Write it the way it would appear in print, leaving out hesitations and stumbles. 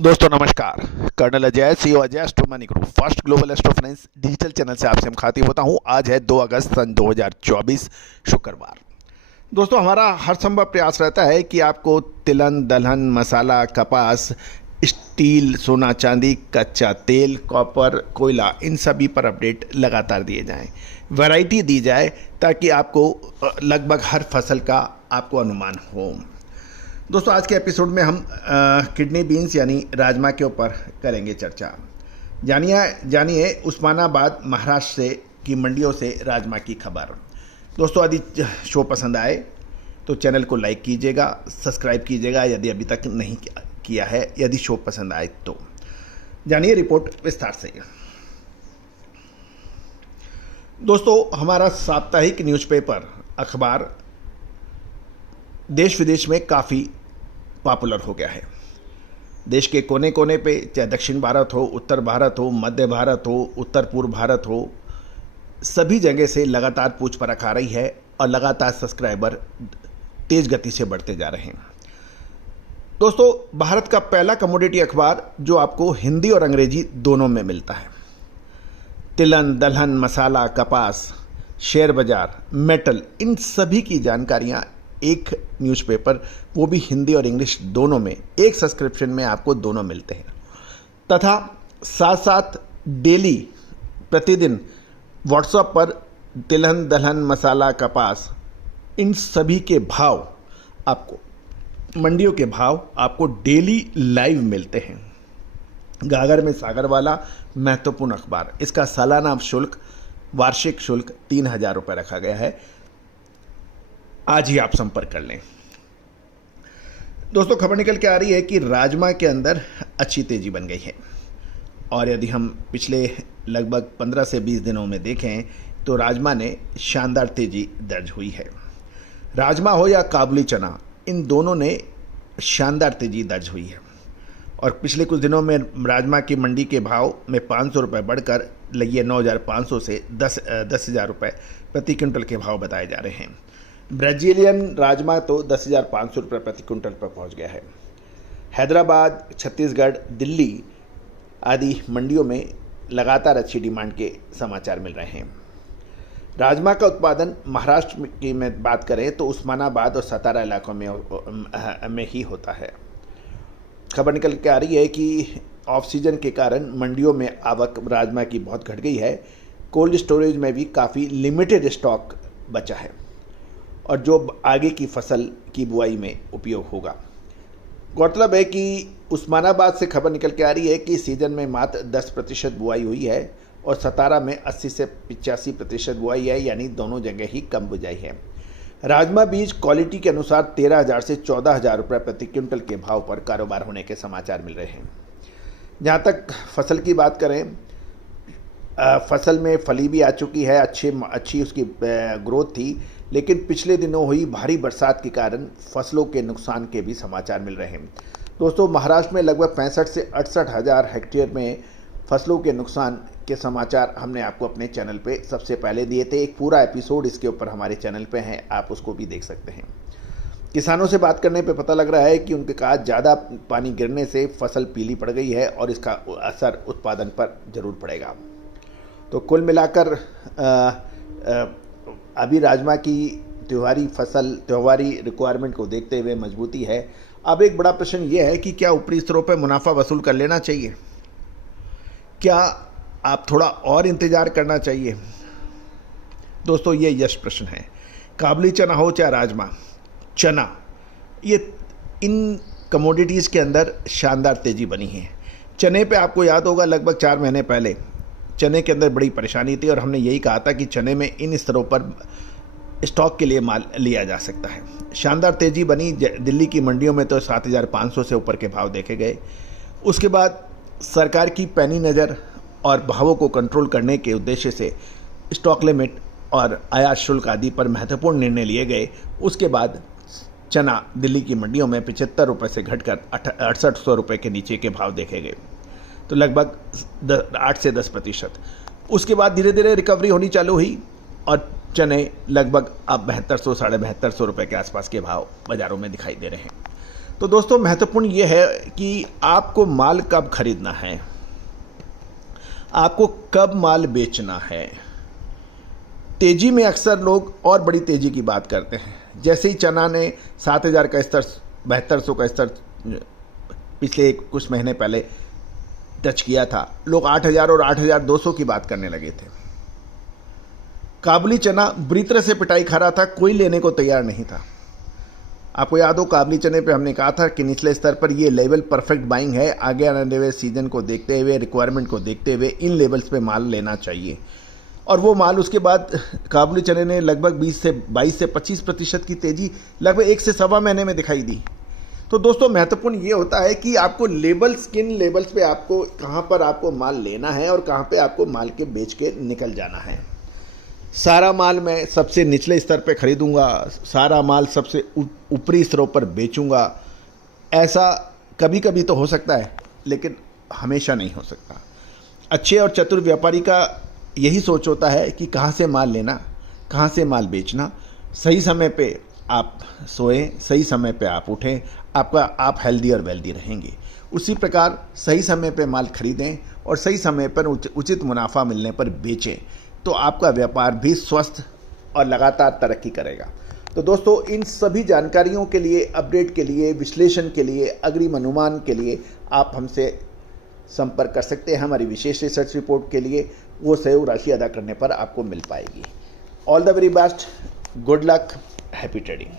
दोस्तों नमस्कार। Colonel Ajay, CEO Ajay astro money group first global astro finance digital channel से आपसे मुखातिब होता हूं। आज है 2 अगस्त सन 2024 शुक्रवार। दोस्तों हमारा हर संभव प्रयास रहता है कि आपको तिलहन, दलहन, मसाला, कपास, स्टील, सोना चांदी, कच्चा तेल, कॉपर, कोयला, इन सभी पर अपडेट लगातार दिए जाएं, वैरायटी दी जाए ताकि आपको लगभग हर फसल का आपको अनुमान हो। दोस्तों आज के एपिसोड में हम किडनी बीन्स यानी राजमा के ऊपर करेंगे चर्चा। जानिए उस्मानाबाद महाराष्ट्र से की मंडियों से राजमा की खबर। दोस्तों यदि शो पसंद आए तो चैनल को लाइक कीजिएगा, सब्सक्राइब कीजिएगा यदि अभी तक नहीं किया है। यदि शो पसंद आए तो जानिए रिपोर्ट विस्तार से। दोस्तों हमारा साप्ताहिक न्यूज़पेपर अखबार देश विदेश में काफ़ी पॉपुलर हो गया है। देश के कोने कोने पे, चाहे दक्षिण भारत हो, उत्तर भारत हो, मध्य भारत हो, उत्तर पूर्व भारत हो, सभी जगह से लगातार पूछ परख आ रही है और लगातार सब्सक्राइबर तेज गति से बढ़ते जा रहे हैं। दोस्तों भारत का पहला कमोडिटी अखबार जो आपको हिंदी और अंग्रेजी दोनों में मिलता है। तिलहन, दलहन, मसाला, कपास, शेयर बाजार, मेटल, इन सभी की जानकारियां एक न्यूज़पेपर, वो भी हिंदी और इंग्लिश दोनों में, एक सब्सक्रिप्शन में आपको दोनों मिलते हैं। तथा साथ साथ डेली प्रतिदिन व्हाट्सएप पर तिलहन, दलहन, मसाला, कपास, इन सभी के भाव आपको, मंडियों के भाव आपको डेली लाइव मिलते हैं। गागर में सागर वाला महत्वपूर्ण अखबार, इसका सालाना शुल्क, वार्षिक शुल्क 3000 रुपये रखा गया है। आज ही आप संपर्क कर लें। दोस्तों खबर निकल के आ रही है कि राजमा के अंदर अच्छी तेजी बन गई है और यदि हम पिछले लगभग 15 से 20 दिनों में देखें तो राजमा ने शानदार तेजी दर्ज हुई है। राजमा हो या काबुली चना, इन दोनों ने शानदार तेजी दर्ज हुई है और पिछले कुछ दिनों में राजमा की मंडी के भाव में 500 रुपये बढ़कर लगिए 9500 से 10,000 रुपये प्रति क्विंटल के भाव बताए जा रहे हैं। ब्राजीलियन राजमा तो 10,500 रुपये प्रति क्विंटल पर पहुंच गया है। हैदराबाद, छत्तीसगढ़, दिल्ली आदि मंडियों में लगातार अच्छी डिमांड के समाचार मिल रहे हैं। राजमा का उत्पादन महाराष्ट्र की में बात करें तो उस्मानाबाद और सतारा इलाकों में ही होता है। खबर निकल के आ रही है कि ऑफ सीजन के कारण मंडियों में आवक राजमा की बहुत घट गई है। कोल्ड स्टोरेज में भी काफ़ी लिमिटेड स्टॉक बचा है और जो आगे की फसल की बुआई में उपयोग होगा। गौरतलब है कि उस्मानाबाद से खबर निकल के आ रही है कि सीजन में मात्र 10% बुआई हुई है और सतारा में 80 से 85% बुआई है, यानी दोनों जगह ही कम बुआई है। राजमा बीज क्वालिटी के अनुसार 13,000 से 14,000 रुपये प्रति क्विंटल के भाव पर कारोबार होने के समाचार मिल रहे हैं। जहाँ तक फसल की बात करें, फसल में फली भी आ चुकी है, अच्छी उसकी ग्रोथ थी, लेकिन पिछले दिनों हुई भारी बरसात के कारण फसलों के नुकसान के भी समाचार मिल रहे हैं। दोस्तों महाराष्ट्र में लगभग 65 से 68 हज़ार हेक्टेयर में फसलों के नुकसान के समाचार हमने आपको अपने चैनल पे सबसे पहले दिए थे। एक पूरा एपिसोड इसके ऊपर हमारे चैनल पे है, आप उसको भी देख सकते हैं। किसानों से बात करने पे पता लग रहा है कि उनके कहा ज़्यादा पानी गिरने से फसल पीली पड़ गई है और इसका असर उत्पादन पर ज़रूर पड़ेगा। तो कुल मिलाकर अभी राजमा की त्योहारी रिक्वायरमेंट को देखते हुए मजबूती है। अब एक बड़ा प्रश्न ये है कि क्या ऊपरी स्तरों पर मुनाफा वसूल कर लेना चाहिए, क्या आप थोड़ा और इंतज़ार करना चाहिए? दोस्तों ये यश प्रश्न है। काबुली चना हो चाहे राजमा, चना, ये इन कमोडिटीज़ के अंदर शानदार तेज़ी बनी है। चने पे आपको याद होगा लगभग 4 महीने पहले चने के अंदर बड़ी परेशानी थी और हमने यही कहा था कि चने में इन स्तरों पर स्टॉक के लिए माल लिया जा सकता है। शानदार तेज़ी बनी। दिल्ली की मंडियों में तो 7,500 से ऊपर के भाव देखे गए। उसके बाद सरकार की पैनी नज़र और भावों को कंट्रोल करने के उद्देश्य से स्टॉक लिमिट और आयात शुल्क आदि पर महत्वपूर्ण निर्णय लिए गए। उसके बाद चना दिल्ली की मंडियों में 75 रुपये से घटकर 6800 रुपये के नीचे के भाव देखे गए, तो लगभग 8 से 10%। उसके बाद धीरे धीरे रिकवरी होनी चालू हुई और चने लगभग अब 7200 साढ़े 7200 रुपये के आसपास के भाव बाज़ारों में दिखाई दे रहे हैं। तो दोस्तों महत्वपूर्ण ये है कि आपको माल कब खरीदना है, आपको कब माल बेचना है। तेजी में अक्सर लोग और बड़ी तेजी की बात करते हैं। जैसे ही चना ने 7,000 का स्तर, 7200 का स्तर पिछले कुछ महीने पहले टच किया था, लोग 8,000 और 8,200 की बात करने लगे थे। काबुली चना बुरी तरह से पिटाई खा रहा था, कोई लेने को तैयार नहीं था। आपको याद हो काबुली चने पे हमने कहा था कि निचले स्तर पर ये लेवल परफेक्ट बाइंग है, आगे आने वाले सीजन को देखते हुए, रिक्वायरमेंट को देखते हुए इन लेवल्स पे माल लेना चाहिए। और वो माल उसके बाद काबुली चने ने लगभग 22 से 25% की तेजी लगभग 1 से सवा महीने में दिखाई दी। तो दोस्तों महत्वपूर्ण ये होता है कि आपको लेबल्स, किन लेबल्स पे आपको, कहाँ पर आपको माल लेना है और कहाँ पे आपको माल के बेच के निकल जाना है। सारा माल मैं सबसे निचले स्तर पे खरीदूंगा, सारा माल सबसे ऊपरी स्तरों पर बेचूंगा, ऐसा कभी कभी तो हो सकता है, लेकिन हमेशा नहीं हो सकता। अच्छे और चतुर व्यापारी का यही सोच होता है कि कहाँ से माल लेना, कहाँ से माल बेचना। सही समय पे आप सोएं, सही समय पे आप उठें, आप हेल्दी और वेल्दी रहेंगे। उसी प्रकार सही समय पे माल खरीदें और सही समय पर उचित मुनाफा मिलने पर बेचें, तो आपका व्यापार भी स्वस्थ और लगातार तरक्की करेगा। तो दोस्तों इन सभी जानकारियों के लिए, अपडेट के लिए, विश्लेषण के लिए, अग्रिम अनुमान के लिए आप हमसे संपर्क कर सकते हैं। हमारी विशेष रिसर्च रिपोर्ट के लिए वो सहयोग राशि अदा करने पर आपको मिल पाएगी। All the very best, good luck, happy trading.